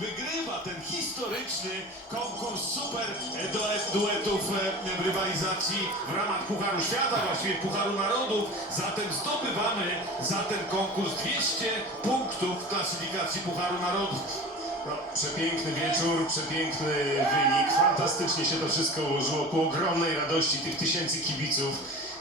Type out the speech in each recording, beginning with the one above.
wygrywa ten historyczny konkurs super duet, duetów e, rywalizacji w ramach Pucharu Świata, właściwie Pucharu Narodów. Zatem zdobywamy za ten konkurs 200 punktów w klasyfikacji Pucharu Narodów. No, przepiękny wieczór, przepiękny wynik. Fantastycznie się to wszystko ułożyło ku ogromnej radości tych tysięcy kibiców.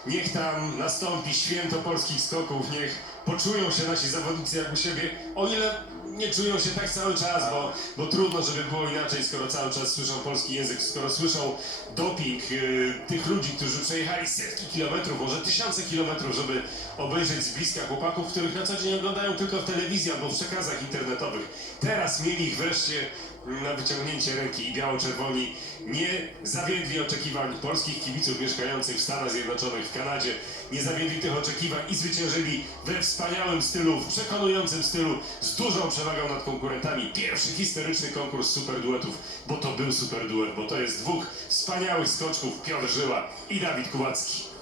Niech tam nastąpi święto polskich skoków, niech poczują się nasi zawodnicy jak u siebie, o ile nie czują się tak cały czas, bo, bo trudno, żeby było inaczej, skoro cały czas słyszą polski język, skoro słyszą doping y, tych ludzi, którzy przejechali setki kilometrów, może tysiące kilometrów, żeby obejrzeć z bliska chłopaków, których na co dzień oglądają tylko w telewizji albo w przekazach internetowych. Teraz mieli ich wreszcie na wyciągnięcie ręki i biało-czerwoni nie zawiedli oczekiwań polskich kibiców mieszkających w Stanach Zjednoczonych, w Kanadzie. Nie zawiedli tych oczekiwań i zwyciężyli we wspaniałym stylu, w przekonującym stylu, z dużą przewagą nad konkurentami. Pierwszy historyczny konkurs superduetów, bo to był superduet, bo to jest dwóch wspaniałych skoczków, Piotr Żyła i Dawid Kułacki.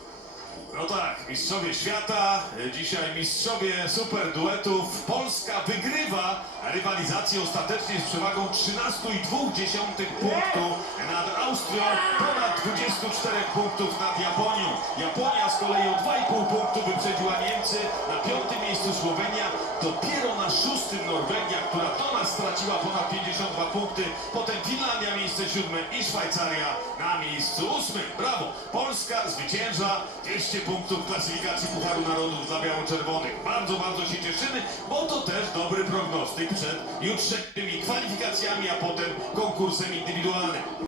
No tak, mistrzowie świata, dzisiaj mistrzowie super duetów. Polska wygrywa rywalizację ostatecznie z przewagą 13,2 punktu nad Austrią, ponad 24 punktów nad Japonią. Japonia z kolei o 2,5 punktu wyprzedziła Na piątym miejscu Słowenia, dopiero na szóstym Norwegia, która do nas straciła ponad 52 punkty, potem Finlandia miejsce siódme i Szwajcaria na miejscu ósmym. Brawo! Polska zwycięża 200 punktów w klasyfikacji Pucharu Narodów dla Biało-Czerwonych. Bardzo, bardzo się cieszymy, bo to też dobry prognostyk przed jutrzejszymi kwalifikacjami, a potem konkursem indywidualnym.